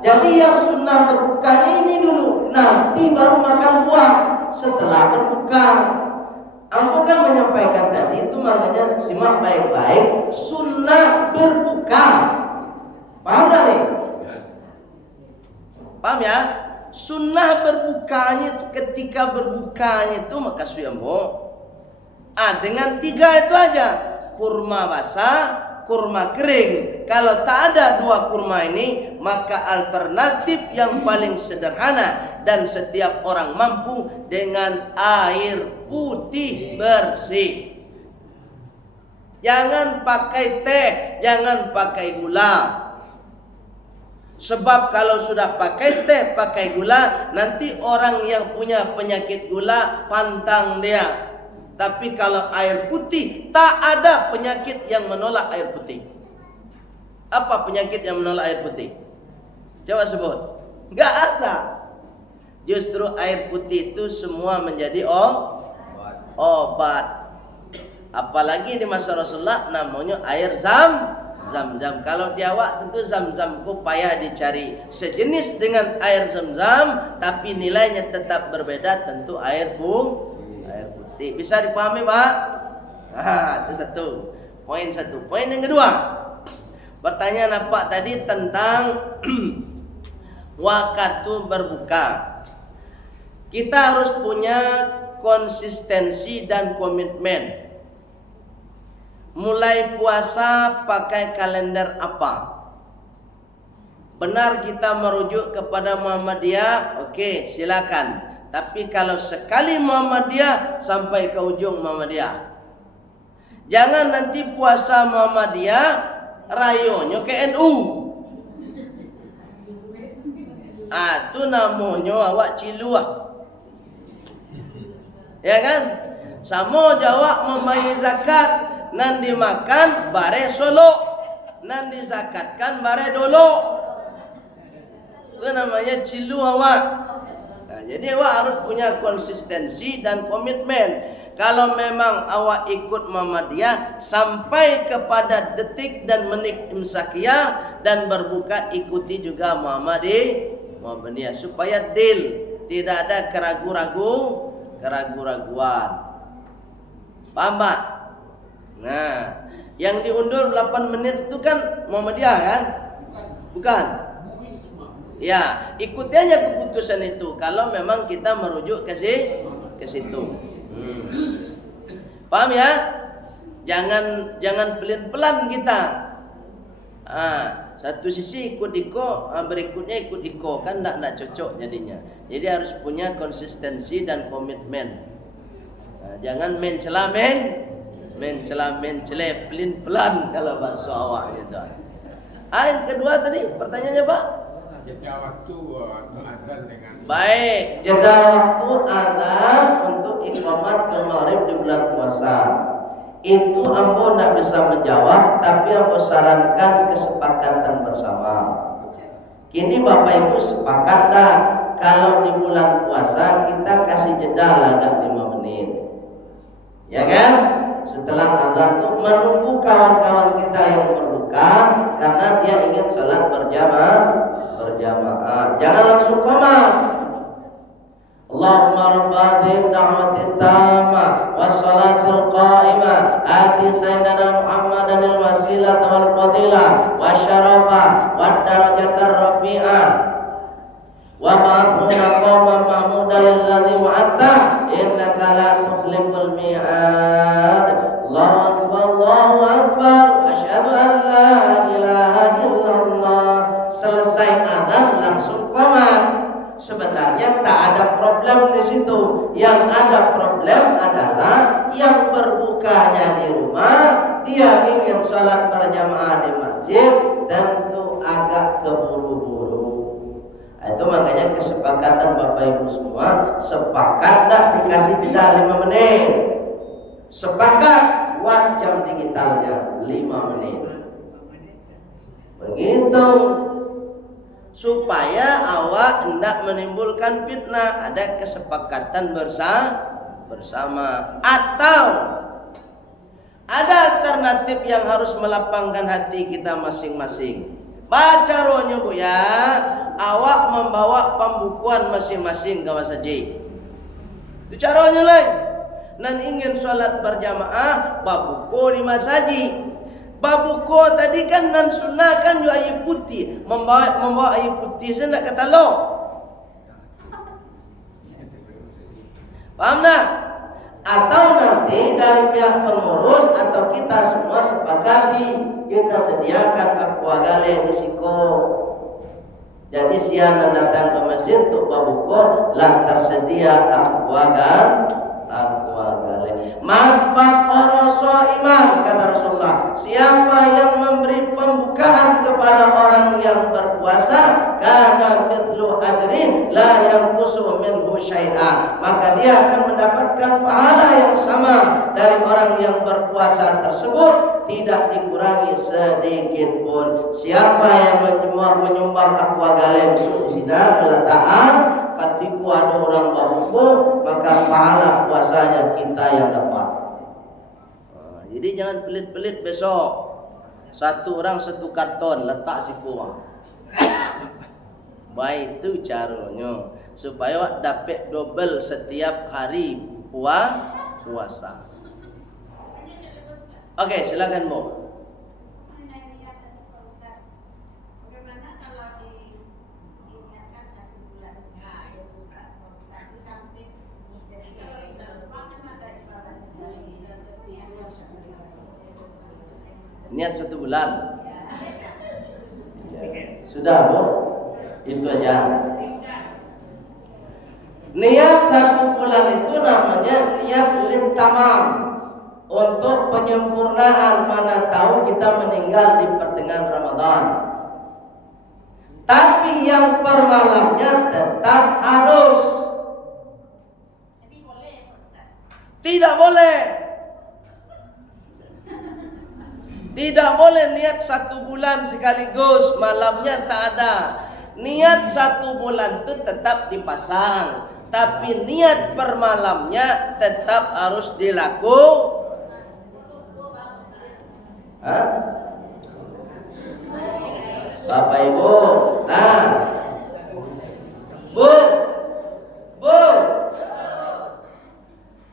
Jadi yang sunnah berbukanya ini dulu, nanti baru makan buah setelah berbuka. Ambo kan menyampaikan tadi itu, makanya simak baik-baik, sunnah berbuka. Paham gak nih? Paham ya? Sunnah berbukanya itu, ketika berbukanya itu maka suyambo dengan 3 itu aja, kurma basah, kurma kering. Kalau tak ada 2 kurma ini, maka alternatif yang paling sederhana dan setiap orang mampu dengan air putih bersih. Jangan pakai teh, jangan pakai gula. Sebab kalau sudah pakai teh, pakai gula, nanti orang yang punya penyakit gula pantang dia. Tapi kalau air putih, tak ada penyakit yang menolak air putih. Apa penyakit yang menolak air putih? Coba sebut. Enggak ada. Justru air putih itu semua menjadi obat. Apalagi di masa Rasulullah namanya air zam-zam. Kalau di awak tentu zam-zam ku payah dicari. Sejenis dengan air zam-zam, tapi nilainya tetap berbeda, tentu air putih. Bisa dipahami, Pak? Itu satu. Poin satu. Poin yang kedua. Pertanyaan apa tadi tentang waktu berbuka. Kita harus punya konsistensi dan komitmen. Mulai puasa pakai kalender apa? Benar kita merujuk kepada Muhammadiyah, oke, silakan. Tapi kalau sekali Muhammadiyah sampai ke ujung Muhammadiyah. Jangan nanti puasa Muhammadiyah rayonya ke NU. Itu namanya awak ciluah. Ya kan? Sama jawab membayar zakat, nan dimakan bare solo, nan dizakatkan bare dolo. Itu namanya cilu awak. Nah, jadi awak harus punya konsistensi dan komitmen. Kalau memang awak ikut Muhammadiyah sampai kepada detik dan menit imsakiyah dan berbuka, ikuti juga Muhammadiyah supaya deal, tidak ada keraguan. Paham, Pak? Nah, yang diundur 8 menit itu kan Muhammadiyah kan? Bukan? Ya, ikuti aja keputusan itu kalau memang kita merujuk ke situ. Paham ya? Jangan pelin-pelan kita. Satu sisi ikut iko, berikutnya ikut iko, kan enggak cocok jadinya. Jadi harus punya konsistensi dan komitmen. Jangan mencela pelin-pelan kalau bahasa awak gitu. Yang kedua tadi pertanyaannya, Pak? Jeda waktu azan dengan baik, jeda waktu azan untuk iqamat ke maghrib di bulan puasa. Itu ambo tidak bisa menjawab, tapi ambo sarankan kesepakatan bersama. Kini Bapak Ibu sepakatlah kalau di bulan puasa kita kasih jeda lah 5 menit. Ya kan? Setelah azan tuh menunggu kawan-kawan kita yang berbuka karena dia ingin sholat berjamaah. berjamaah. Jangan langsung qomat. Allahumma rabb hadhihi da'wati tamma wassalatil qa'imah ati sayyidina Muhammadan al-wasilah wal fadilah wasyarafa wad darajatar rafi'ah wa ba'athu maqaman mahmudan alladhi wa'adta innaka la tukhliful mi'ad. Allahu akbar, Allahu akbar, asyhadu an la ilaha illallah. Selesai adzan langsung qomat. Sebenarnya tak ada problem di situ. Yang ada problem adalah yang berbukanya di rumah, dia ingin sholat berjamaah di masjid, tentu agak keburu-buru. Itu makanya kesepakatan Bapak Ibu semua, sepakat tak dikasih jeda 5 menit. Sepakat buat jam digitalnya 5 menit. Begitu. Supaya awak hendak menimbulkan fitnah, ada kesepakatan bersama. Atau ada alternatif yang harus melapangkan hati kita masing-masing. Baca rohnya Bu ya, awak membawa pembukuan masing-masing ke masjid. Itu caranya lain. Dan ingin sholat berjamaah, babuko di masjid. Babuko tadi kan nan sunnah kan juga air putih, membawa air putih saya nak kata lo. Paham tak? Atau nanti dari pihak pengurus atau kita semua sepakati kita sediakan aqua gale di siko. Jadi siang datang ke masjid untuk babuko lah tersedia aqua gale. Manfaat orang iman kata Rasulullah. Siapa yang memberi pembukaan kepada orang yang berpuasa, kana mithlu ajrin la yanqusu minhu syai'a, maka dia akan mendapatkan pahala yang sama dari orang yang berpuasa tersebut, tidak dikurangi sedikit pun. Siapa yang menyumbang aqua gale besok di sini letakkan ketika ada orang babuko, maka pahala puasanya kita yang dapat. Jadi jangan pelit-pelit besok. Satu orang satu karton letak si kuah. Baik itu caranya supaya dapat double setiap hari puasa. Oke, silakan Bu. Niat 1 bulan. Ya, sudah Bu. Itu aja. Niat 1 bulan itu namanya niat lintamam, untuk penyempurnaan, mana tahu kita meninggal di pertengahan Ramadan. Tapi yang per malamnya tetap harus. Jadi boleh ya Ustaz? Tidak boleh. Tidak boleh niat 1 bulan sekaligus, malamnya tak ada. Niat 1 bulan itu tetap dipasang, tapi niat per malamnya tetap harus dilakukan. Bapak Ibu, nah, Bu,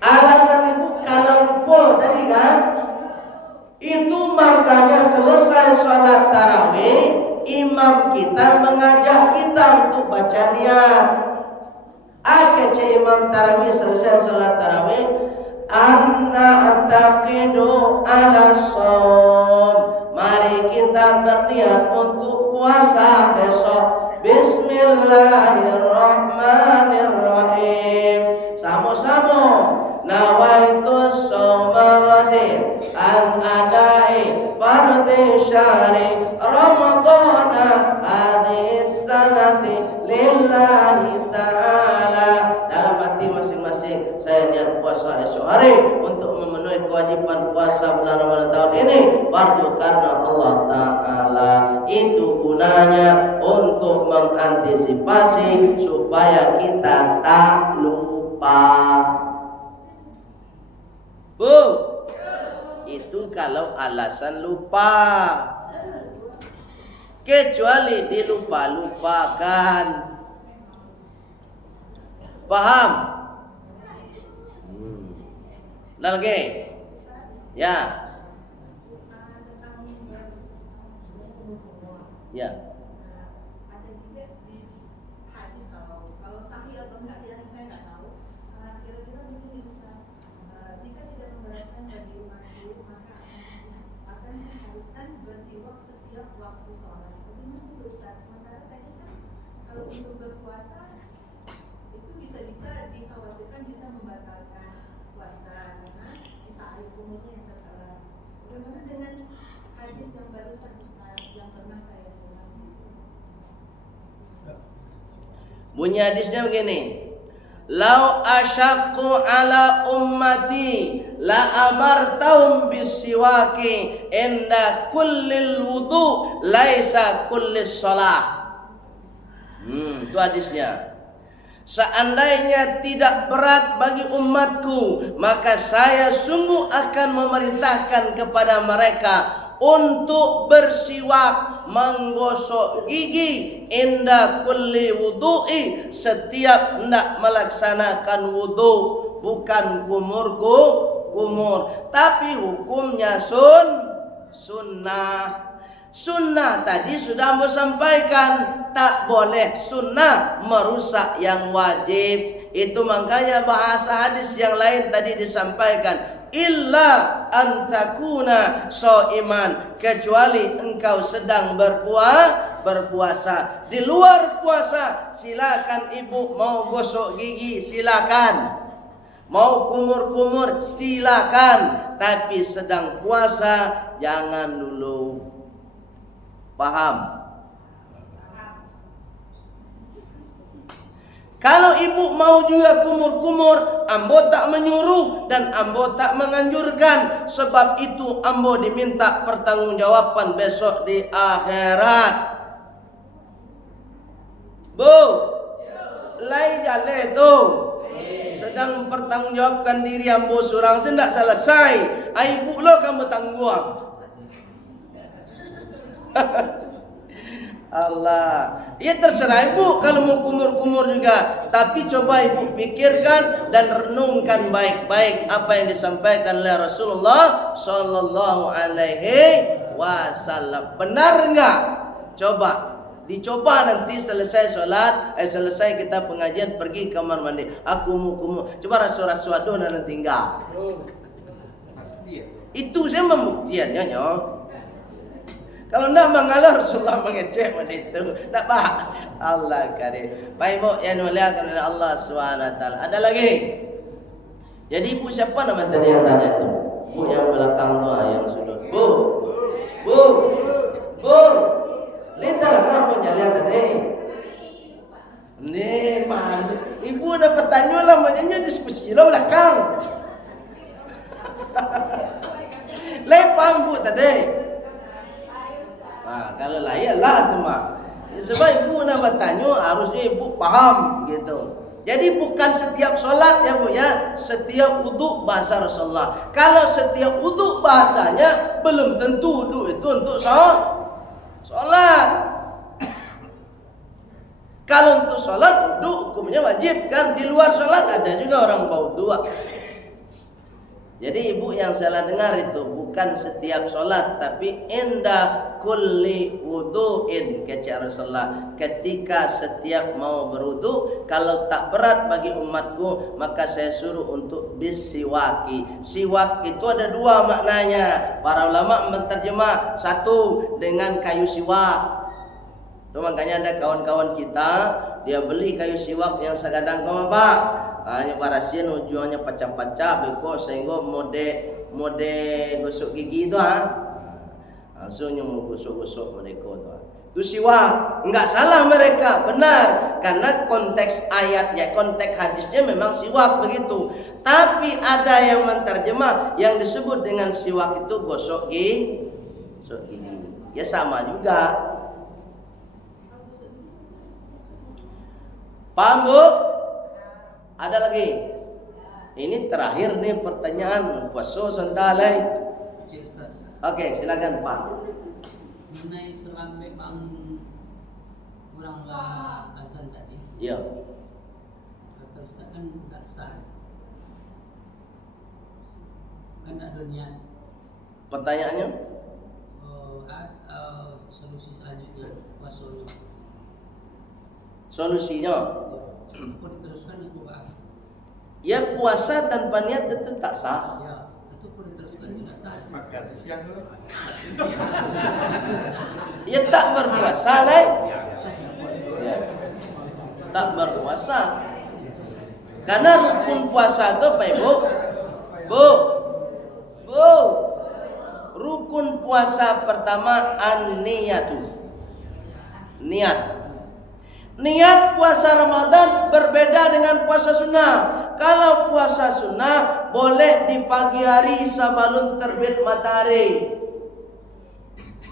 alasan Ibu kalau lupa tadi kan, itu makanya selesai sholat tarawih, imam kita mengajak kita untuk baca niat. Kece imam tarawih selesai sholat tarawih, anna ataqidu ala shom, mari kita berniat untuk puasa besok. Bismillahirrahmanirrahim. Sama-sama. Nawaitu shoma ghadin an adai fardhi syahri ramadana hadhihi sanati lillahi ta'ala. Dalam hati masing-masing, saya niat puasa esok hari untuk memenuhi kewajiban puasa bulan Ramadan tahun ini fardu karena Allah Ta'ala. Itu gunanya untuk mengantisipasi supaya kita tak lupa. Bu, itu kalau alasan lupa. kecuali dilupa-lupakan. Paham? Lagi? Ya. Ya. Ada juga di hadis kalau sahih atau enggak sih saya nggak tahu. Kira-kira begini Ustaz, jika tidak memberatkan bagi umatku maka akan mengharuskan bersiwak setiap waktu sholat. Begini dulu Ustaz. Sementara tadi kan kalau untuk berpuasa itu bisa-bisa dikhawatirkan bisa membatalkan puasa karena sisa air kumurnya yang tertelan. Bagaimana dengan hadis yang barusan Ustaz yang pernah saya dengar? Bunyi hadisnya begini. Lau asyaqqu ala ummati la amartahum bisiwaki inda kullil wudu laisa kullis shalah. Itu hadisnya. Seandainya tidak berat bagi umatku, maka saya sungguh akan memerintahkan kepada mereka untuk bersiwak, menggosok gigi inda kulli wudu'i, setiap hendak melaksanakan wudu, bukan kumur, tapi hukumnya sunnah. Sunnah tadi sudah Ambo sampaikan, tak boleh sunnah merusak yang wajib. Itu makanya bahasa hadis yang lain tadi disampaikan, illa antakuna so'iman, kecuali engkau sedang berpuasa. Di luar puasa silakan ibu mau gosok gigi, silakan. Mau kumur-kumur silakan, tapi sedang puasa jangan dulu. Paham? Kalau ibu mau juga kumur-kumur, Ambo tak menyuruh dan Ambo tak menganjurkan. Sebab itu Ambo diminta pertanggungjawaban besok di akhirat. Bu, lai jale tu. Sedang pertanggungjawabkan diri Ambo surang sendak selesai. Ibu lo kamu tangguang. Allah, ya terserah ibu kalau mau kumur-kumur juga, tapi coba ibu pikirkan dan renungkan baik-baik apa yang disampaikan oleh Rasulullah Sallallahu Alaihi Wasallam. Benar nggak? Coba dicoba nanti selesai sholat, selesai kita pengajian pergi kamar mandi. Aku mau kumur, coba rasul-rasul aduh nanti enggak. Pasti ya. Itu saya membuktiannya nyok. Kalau tidak mengalah Rasulullah mengecek pada itu. Tak bah. Allah karim. Baik ibu yang dimuliakan oleh Allah SWT. Ada lagi? Jadi ibu siapa nama tadi yang tanya itu? Bu yang belakang tu yang sudut. Bu. Lihat apa lihat tadi? Nih, ibu dapat tanya lah, makanya diskusi lah belakang. Lepang bu tadi. Kalau layalah tu mah. Sebab ibu nak bertanya harusnya ibu paham gitu. Jadi bukan setiap solat ya bu ya, setiap wudu bahasa Rasulullah. Kalau setiap wudu bahasanya belum tentu wudu itu untuk solat. Kalau untuk solat wudu hukumnya wajib kan. Di luar solat ada juga orang berwudu. Jadi ibu yang salah dengar itu bukan setiap solat, tapi inda kulli wudu'in, kata Rasulullah. Ketika setiap mau berwudu, kalau tak berat bagi umatku, maka saya suruh untuk bisiwaki. Siwak itu ada dua maknanya. Para ulama menterjemah, satu dengan kayu siwak. Itu makanya ada kawan-kawan kita, dia beli kayu siwak yang segadang kau Pak. Hanya parasian ujungnya pecah-pecah beko sehingga mode gosok gigi itu langsungnya mau gosok-gosok mereka tu. Itu siwak, enggak salah mereka, benar karena konteks ayatnya, konteks hadisnya memang siwak begitu. Tapi ada yang menterjemah yang disebut dengan siwak itu gosok gigi. Ya sama juga. Paham bu? Ada lagi? Ini terakhir nih pertanyaan puasa sebentar lagi. Oke, silakan Pak. mengenai terlambat bangun kurang azan tadi. Ya. Kata Ustaz kan tak sah. Kan ada niat. Pertanyaannya? Solusi selanjutnya puasanya. Solusinya? Apa diteruskan aku bahas? Ya puasa tanpa niat itu tak sah. Ya, itu pun diteruskan juga sah. Makan siang tu. Ya tak berpuasa lah. Ya. Tak berpuasa. Karena rukun puasa itu apa Ibu? Bu. Rukun puasa pertama an-niyatu. Niat puasa Ramadan berbeda dengan puasa sunnah. Kalau puasa sunnah boleh di pagi hari sebelum terbit matahari.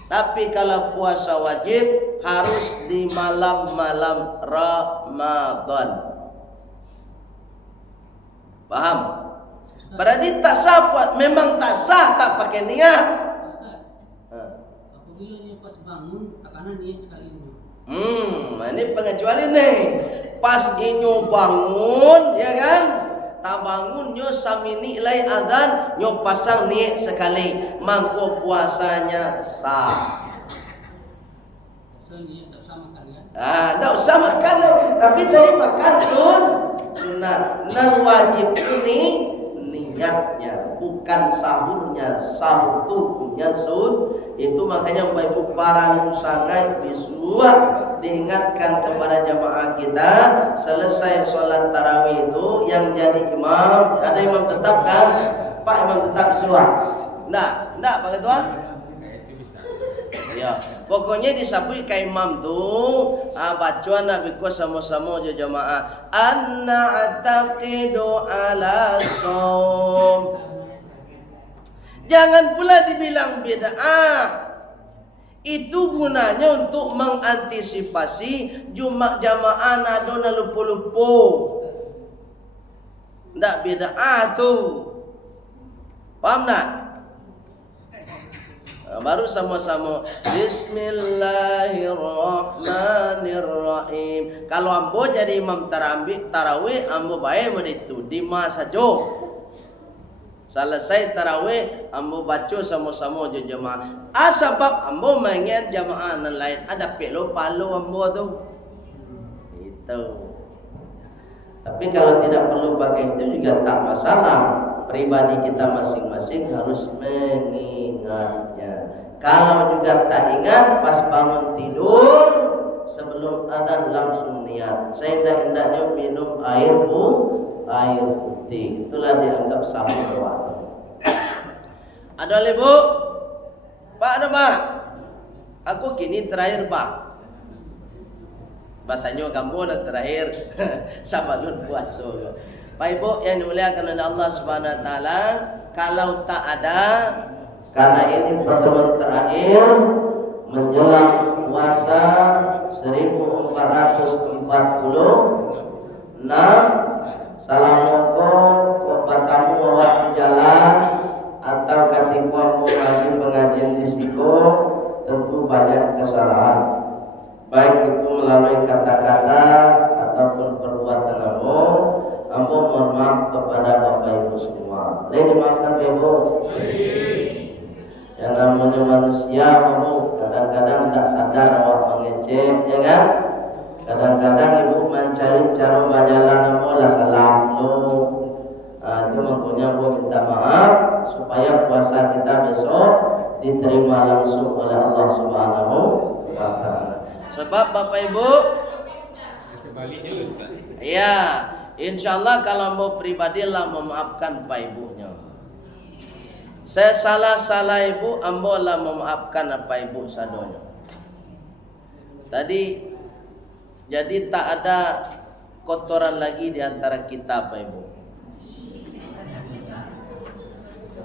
Tapi kalau puasa wajib harus di malam-malam Ramadan. Paham? Berarti tak sah memang tak sah tak pakai niat. Ustaz, apabila dia pas bangun, tekanan niat sekali dulu. Ini pengecualian nih. Pas inyo bangun, ya kan? Tak bangun nyo samini ilai adzan, nyo pasang niat sekali, mangko puasanya sah. So niat tak usah makan ya. Tak usah makan, tapi tadi makan sunnah. Nan wajib ini niatnya, bukan sahurnya. Sahur itu punya itu makanya Bapak Ibu para sangat visual diingatkan kepada jamaah kita selesai sholat tarawih itu yang jadi imam, ada imam tetap kan? Pak imam tetap visual. Enggak Pak Ketua? Itu bisa. Ya, pokoknya disabui ke imam tuh bacaan Nabi ku sama-sama je jamaah. Anna ataqidu ala shaum. Jangan pula dibilang bid'ah. Itu gunanya untuk mengantisipasi jamaah nadona lupa-lupa. Ndak bid'ah tu. Paham tak? Baru sama-sama Bismillahirrahmanirrahim. Kalau ambo jadi imam tarawih, ambo baik meditu di masa saja. Selesai tarawih, ambo baca sama-sama je jemaah. Sebab ambo mengen jemaah nan lain ada pelo palo ambo tu. Itu. Tapi kalau tidak perlu pakai itu juga tak masalah. Pribadi kita masing-masing harus mengingatnya. Kalau juga tak ingat pas bangun tidur sebelum adzan langsung niat. Saya hendak-hendaknya minum air putih. Itulah dianggap sahur waktu. Ada Ibu? Pak ada Pak? Aku kini terakhir Pak. Batanya kamu nak terakhir sebelum puasa. Pak Ibu yang dimuliakan oleh Allah Subhanahu Wa Taala, kalau tak ada, karena ini pertemuan terakhir menjelang puasa 1446, Assalamualaikum kepatamu awak jalan atau ketika mengaji pengajian di siko, tentu banyak kesalahan, baik itu melalui kata-kata ataupun perbuatan ambo mohon maaf kepada Bapak Ibu semua. Boleh dimaafkan Bapak Ibu? Yang namanya manusia ambo kadang-kadang tak sadar awak mengecek, ya kan? Kadang-kadang ibu mencari cara berjalan ambo lah salah lo. Itu makanya ambo minta maaf supaya puasa kita besok diterima langsung oleh Allah Subhanahu wa Ta'ala. Sebab Bapak Ibu, Sebaliknya loh Ustaz. ya, insyaallah kalau mau pribadi lah memaafkan Pak Ibunya. Saya salah ibu, ambo lah memaafkan apa ibu sadonya. Tadi jadi tak ada kotoran lagi di antara kita Pak Ibu.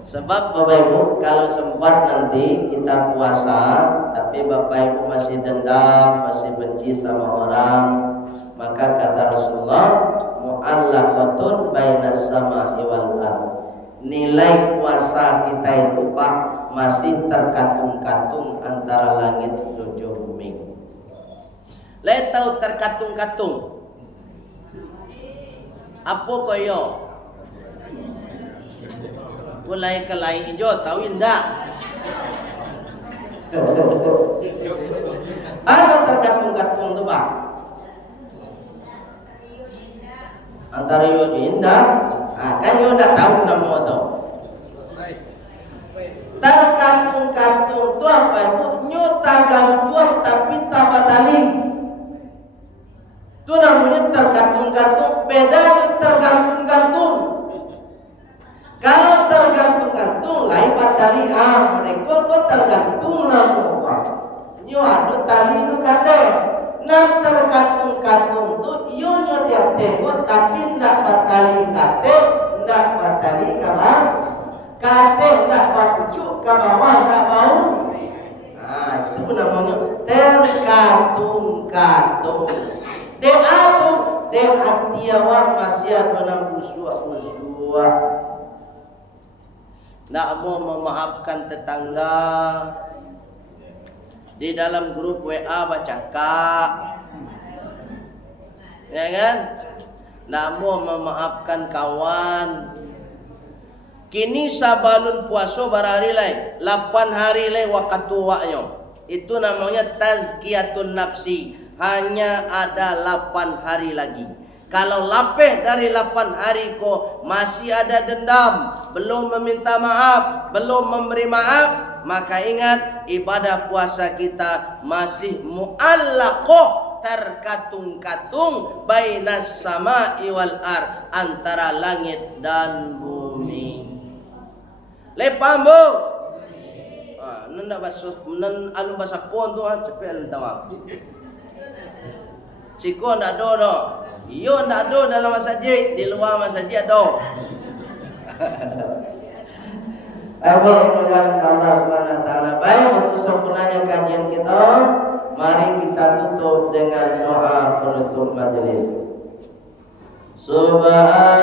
Sebab Bapak Ibu kalau sempat nanti kita puasa tapi Bapak Ibu masih dendam, masih benci sama orang, maka kata Rasulullah mu'allaqatun bainas sama'i wal ardh. nilai puasa kita itu Pak masih terkatung-katung antara langit menuju bumi. Lai tahu terkatung-katung? Apa koyo? Mulai ke lain hijau, tahu indah? Ada terkatung-katung tu Pak? Antara yo indah, kan yo dah tahu nama tu. Terkatung-katung tu apa ibu? Nyo tagantung tapi tak batali. Tu namanya tergantung-gantung. Bedanya tergantung-gantung. Kalau tergantung-gantung lain batali mereka kok tergantung nama. Nyo ada tali tu kata. Nah tergantung-gantung tu yo nyo dia tengok tapi ndak batali kata, ndak batali kawan. Kata ndak bapucuk ke bawah ndak bau. Itu namanya tergantung-gantung. De hati awak masih ada nang busuk-busuk. Ndak mau memaafkan tetangga. Di dalam grup WA baca kak, ya kan? Ndak mau memaafkan kawan. Kini sabalun puasa barari lai 8 hari lai waktu wakyo. Itu namanya tazkiyatun nafsi. Hanya ada 8 hari lagi. Kalau lapeh dari 8 hari kok masih ada dendam, belum meminta maaf, belum memberi maaf, maka ingat ibadah puasa kita masih mu'allaqah, terkatung-katung bainas sama'i wal ar, antara langit dan bumi. Lepam bu. Nanda basus nan alu basapon tu cepel tawa. Ciko ndak do. Iyo ndak do dalam masjid, di luar masjid do. Baik, mudah-mudahan Allah SWT. Baik, untuk sempurnanya kajian kita, mari kita tutup dengan doa penutup majelis. Subhan